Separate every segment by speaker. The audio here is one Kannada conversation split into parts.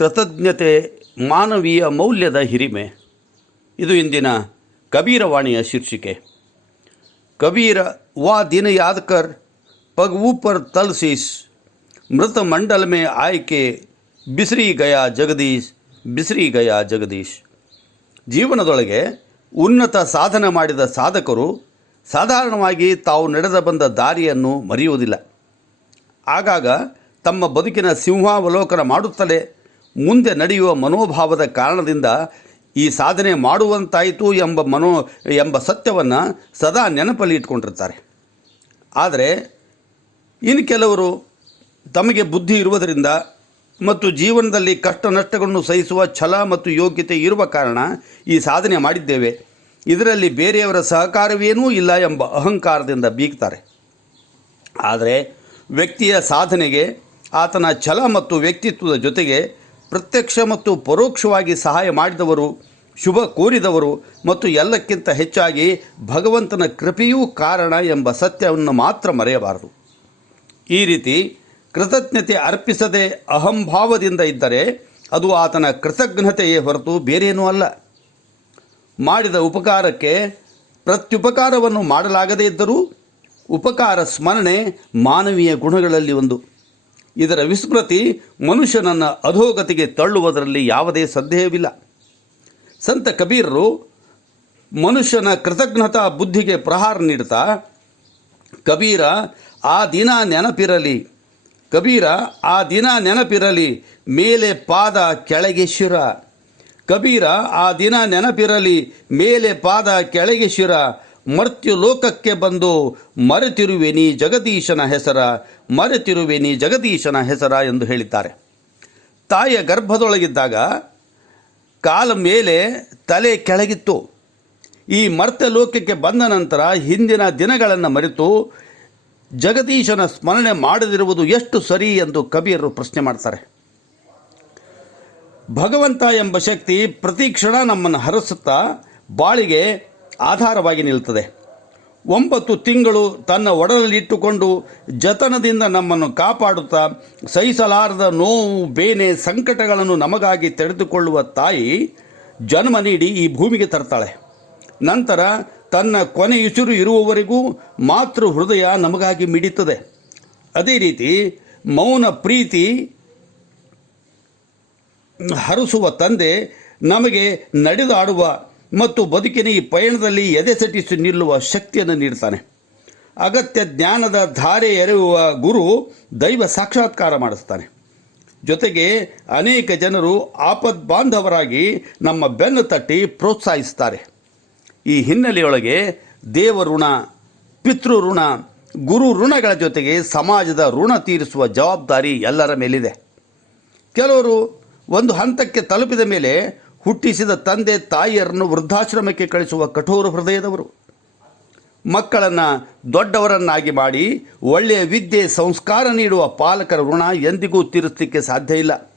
Speaker 1: ಕೃತಜ್ಞತೆ ಮಾನವೀಯ ಮೌಲ್ಯದ ಹಿರಿಮೆ. ಇದು ಇಂದಿನ ಕಬೀರವಾಣಿಯ ಶೀರ್ಷಿಕೆ. ಕಬೀರ ವಾ ದಿನ ಯಾದಕರ್ ಪಗ್ ಊಪರ್ ತಲ್ಸೀಸ್. ಮೃತ ಮಂಡಲಮೆ ಆಯ್ಕೆ ಬಿಸ್ರಿ ಗಯಾ ಜಗದೀಶ್, ಬಿಸ್ರಿ ಗಯಾ ಜಗದೀಶ್. ಜೀವನದೊಳಗೆ ಉನ್ನತ ಸಾಧನೆ ಮಾಡಿದ ಸಾಧಕರು ಸಾಧಾರಣವಾಗಿ ತಾವು ನಡೆದ ಬಂದ ದಾರಿಯನ್ನು ಮರೆಯುವುದಿಲ್ಲ. ಆಗಾಗ ತಮ್ಮ ಬದುಕಿನ ಸಿಂಹಾವಲೋಕನ ಮಾಡುತ್ತಲೇ ಮುಂದೆ ನಡೆಯುವ ಮನೋಭಾವದ ಕಾರಣದಿಂದ ಈ ಸಾಧನೆ ಮಾಡುವಂತಾಯಿತು ಎಂಬ ಮನೋ, ಎಂಬ ಸತ್ಯವನ್ನು ಸದಾ ನೆನಪಲ್ಲಿ ಇಟ್ಕೊಂಡಿರ್ತಾರೆ. ಆದರೆ, ಇನ್ನು ಕೆಲವರು ತಮಗೆ ಬುದ್ಧಿ ಇರುವುದರಿಂದ ಮತ್ತು ಜೀವನದಲ್ಲಿ ಕಷ್ಟ ನಷ್ಟಗಳನ್ನು ಸಹಿಸುವ ಛಲ ಮತ್ತು ಯೋಗ್ಯತೆ ಇರುವ ಕಾರಣ ಈ ಸಾಧನೆ ಮಾಡಿದ್ದೇವೆ. ಇದರಲ್ಲಿ ಬೇರೆಯವರ ಸಹಕಾರವೇನೂ ಇಲ್ಲ ಎಂಬ ಅಹಂಕಾರದಿಂದ ಬೀಗ್ತಾರೆ. ಆದರೆ, ವ್ಯಕ್ತಿಯ ಸಾಧನೆಗೆ, ಆತನ ಛಲ ಮತ್ತು ವ್ಯಕ್ತಿತ್ವದ ಜೊತೆಗೆ ಪ್ರತ್ಯಕ್ಷ ಮತ್ತು ಪರೋಕ್ಷವಾಗಿ ಸಹಾಯ ಮಾಡಿದವರು, ಶುಭ ಕೋರಿದವರು ಮತ್ತು ಎಲ್ಲಕ್ಕಿಂತ ಹೆಚ್ಚಾಗಿ ಭಗವಂತನ ಕೃಪೆಯೂ ಕಾರಣ ಎಂಬ ಸತ್ಯವನ್ನು ಮಾತ್ರ ಮರೆಯಬಾರದು. ಈ ರೀತಿ ಕೃತಜ್ಞತೆ ಅರ್ಪಿಸದೆ ಅಹಂಭಾವದಿಂದ ಇದ್ದರೆ ಅದು ಆತನ ಕೃತಜ್ಞತೆಯೇ ಹೊರತು ಬೇರೇನೂ ಅಲ್ಲ. ಮಾಡಿದ ಉಪಕಾರಕ್ಕೆ ಪ್ರತ್ಯುಪಕಾರವನ್ನು ಮಾಡಲಾಗದೇ ಇದ್ದರೂ ಉಪಕಾರ ಸ್ಮರಣೆ ಮಾನವೀಯ ಗುಣಗಳಲ್ಲಿ ಒಂದು. ಇದರ ವಿಸ್ಮೃತಿ ಮನುಷ್ಯನನ್ನು ಅಧೋಗತಿಗೆ ತಳ್ಳುವುದರಲ್ಲಿ ಯಾವುದೇ ಸಂದೇಹವಿಲ್ಲ. ಸಂತ ಕಬೀರರು ಮನುಷ್ಯನ ಕೃತಜ್ಞತಾ ಬುದ್ಧಿಗೆ ಪ್ರಹಾರ ನೀಡುತ್ತಾ ಕಬೀರ, ಆ ದಿನ ನೆನಪಿರಲಿ. ಕಬೀರ, ಆ ದಿನ ನೆನಪಿರಲಿ. ಮೇಲೆ ಪಾದ ಕೆಳಗೆ ಶಿರ. ಕಬೀರ, ಆ ದಿನ ನೆನಪಿರಲಿ. ಮೇಲೆ ಪಾದ ಕೆಳಗೆ ಶಿರ. ಮರ್ತ್ಯು ಲೋಕಕ್ಕೆ ಬಂದು ಮರೆತಿರುವೆನಿ ಜಗದೀಶನ ಹೆಸರ ಮರೆತಿರುವೆನಿ ಜಗದೀಶನ ಹೆಸರ ಎಂದು ಹೇಳಿದ್ದಾರೆ. ತಾಯಿಯ ಗರ್ಭದೊಳಗಿದ್ದಾಗ ಕಾಲ ಮೇಲೆ ತಲೆ ಕೆಳಗಿತ್ತು. ಈ ಮರ್ತ್ಯ ಲೋಕಕ್ಕೆ ಬಂದ ನಂತರ ಹಿಂದಿನ ದಿನಗಳನ್ನು ಮರೆತು ಜಗದೀಶನ ಸ್ಮರಣೆ ಮಾಡದಿರುವುದು ಎಷ್ಟು ಸರಿ ಎಂದು ಕವಿಯರು ಪ್ರಶ್ನೆ ಮಾಡ್ತಾರೆ. ಭಗವಂತ ಎಂಬ ಶಕ್ತಿ ಪ್ರತಿ ಕ್ಷಣ ನಮ್ಮನ್ನು ಹರಸುತ್ತಾ, ಬಾಳಿಗೆ ಆಧಾರವಾಗಿ ನಿಲ್ತದೆ. ಒಂಬತ್ತು ತಿಂಗಳು ತನ್ನ ಒಡಲಲ್ಲಿಟ್ಟುಕೊಂಡು ಜತನದಿಂದ ನಮ್ಮನ್ನು ಕಾಪಾಡುತ್ತಾ ಸಹಿಸಲಾರದ ನೋವು, ಬೇನೆ ಸಂಕಟಗಳನ್ನು ನಮಗಾಗಿ ತೆರೆದುಕೊಳ್ಳುವ ತಾಯಿ ಜನ್ಮ ನೀಡಿ ಈ ಭೂಮಿಗೆ ತರ್ತಾಳೆ. ನಂತರ ತನ್ನ ಕೊನೆಯುಸಿರು ಇರುವವರೆಗೂ ಮಾತೃ ಹೃದಯ ನಮಗಾಗಿ ಮಿಡಿತದೆ. ಅದೇ ರೀತಿ ಮೌನ ಪ್ರೀತಿ ಹರಸುವ ತಂದೆ ನಮಗೆ ನಡೆದಾಡುವ ಮತ್ತು ಬದುಕಿನ ಈ ಪಯಣದಲ್ಲಿ ಎದೆಸಟಿಸಿ ನಿಲ್ಲುವ ಶಕ್ತಿಯನ್ನು ನೀಡ್ತಾನೆ. ಅಗತ್ಯ ಜ್ಞಾನದ ಧಾರೆ ಎರೆಯುವ ಗುರು ದೈವ ಸಾಕ್ಷಾತ್ಕಾರ ಮಾಡಿಸ್ತಾನೆ. ಜೊತೆಗೆ ಅನೇಕ ಜನರು ಆಪದ್ ಬಾಂಧವರಾಗಿ ನಮ್ಮ ಬೆನ್ನು ತಟ್ಟಿ ಪ್ರೋತ್ಸಾಹಿಸ್ತಾರೆ. ಈ ಹಿನ್ನೆಲೆಯೊಳಗೆ ದೇವ ಋಣ ಪಿತೃ ಋಣ ಗುರು ಋಣಗಳ ಜೊತೆಗೆ ಸಮಾಜದ ಋಣ ತೀರಿಸುವ ಜವಾಬ್ದಾರಿ ಎಲ್ಲರ ಮೇಲಿದೆ. ಕೆಲವರು ಒಂದು ಹಂತಕ್ಕೆ ತಲುಪಿದ ಮೇಲೆ ಹುಟ್ಟಿಸಿದ ತಂದೆ ತಾಯಿಯರನ್ನು ವೃದ್ಧಾಶ್ರಮಕ್ಕೆ ಕಳಿಸುವ ಕಠೋರ ಹೃದಯದವರು. ಮಕ್ಕಳನ್ನು ದೊಡ್ಡವರನ್ನಾಗಿ ಮಾಡಿ ಒಳ್ಳೆಯ ವಿದ್ಯೆ, ಸಂಸ್ಕಾರ ನೀಡುವ ಪಾಲಕರ ಋಣ ಎಂದಿಗೂ ತೀರಿಸಲಿಕ್ಕೆ ಸಾಧ್ಯ ಇಲ್ಲ.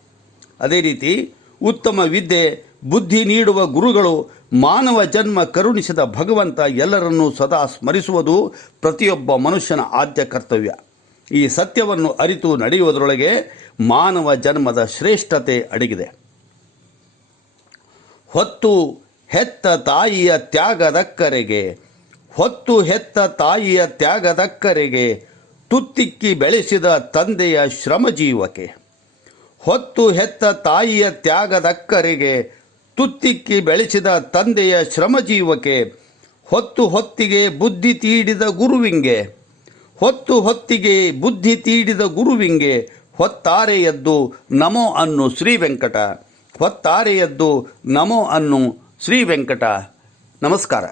Speaker 1: ಅದೇ ರೀತಿ ಉತ್ತಮ ವಿದ್ಯೆ, ಬುದ್ಧಿ ನೀಡುವ ಗುರುಗಳು, ಮಾನವ ಜನ್ಮ ಕರುಣಿಸಿದ ಭಗವಂತ ಎಲ್ಲರನ್ನೂ ಸದಾ ಸ್ಮರಿಸುವುದು ಪ್ರತಿಯೊಬ್ಬ ಮನುಷ್ಯನ ಆದ್ಯ ಕರ್ತವ್ಯ. ಈ ಸತ್ಯವನ್ನು ಅರಿತು ನಡೆಯುವುದರೊಳಗೆ ಮಾನವ ಜನ್ಮದ ಶ್ರೇಷ್ಠತೆ ಅಡಗಿದೆ. ಹೊತ್ತು ಹೆತ್ತ ತಾಯಿಯ ತ್ಯಾಗದಕ್ಕರೆಗೆ, ಹೊತ್ತು ಹೆತ್ತ ತಾಯಿಯ ತ್ಯಾಗದಕ್ಕರೆಗೆ ತುತ್ತಿಕ್ಕಿ ಬೆಳೆಸಿದ ತಂದೆಯ ಶ್ರಮಜೀವಕ್ಕೆ, ಹೊತ್ತು ಹೆತ್ತ ತಾಯಿಯ ತ್ಯಾಗದಕ್ಕರೆಗೆ ತುತ್ತಿಕ್ಕಿ ಬೆಳೆಸಿದ ತಂದೆಯ ಶ್ರಮಜೀವಕ್ಕೆ, ಹೊತ್ತು ಹೊತ್ತಿಗೆ ಬುದ್ಧಿ ತೀಡಿದ ಗುರುವಿಂಗೆ, ಹೊತ್ತು ಹೊತ್ತಿಗೆ ಬುದ್ಧಿ ತೀಡಿದ ಗುರುವಿಂಗೆ ಹೊತ್ತಾರೆ ಎದ್ದು ನಮೋ ಅನ್ನು ಶ್ರೀ ವೆಂಕಟ ಹೊತ್ತಾರೆ ಎದ್ದು ನಮೋ ಅನ್ನು ಶ್ರೀ ವೆಂಕಟ ನಮಸ್ಕಾರ.